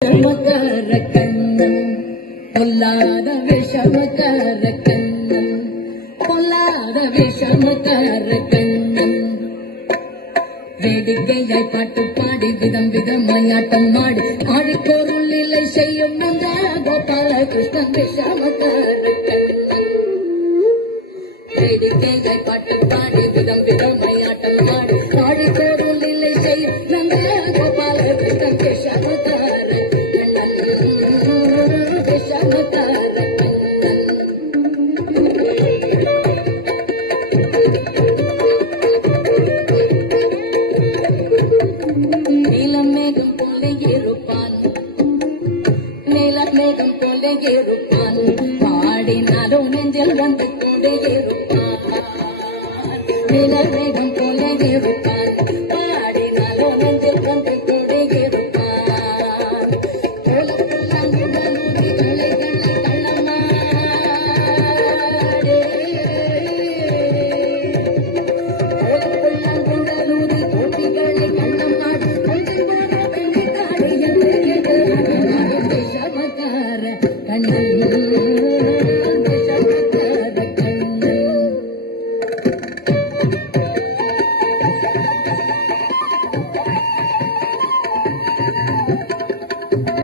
விஷமக்கார கண்ணன் பொல்லாத விஷமக்கார கண்ணன் பொல்லாத விஷமக்கார கண்ணன் வேடிக்கையாய் பாட்டு பாடி விதம் விதமாய் ஆட்டம் ஆடி ஆடிப்பொருள் இல்லை செய்யும் நந்தா கோபால கிருஷ்ணன் விஷமக்கார கண்ணன் வேடிக்கையாய் பாட்டு பாடி விதம் விதமாய் ஆட்டம் ஆடி ஆடிப்பொருள் இல்லை செய்யும் நந்தா கோபால கிருஷ்ணன் விஷமக்கார நீலமேகம் போல இருப்பான் பாடினாலும் நெஞ்சில் வந்து கொண்டே இருப்பான் நீலமேகம் போல இருப்பான் பாடினாலும் நெஞ்சில் வந்து கொண்டே இருப்பான் கண்ணன்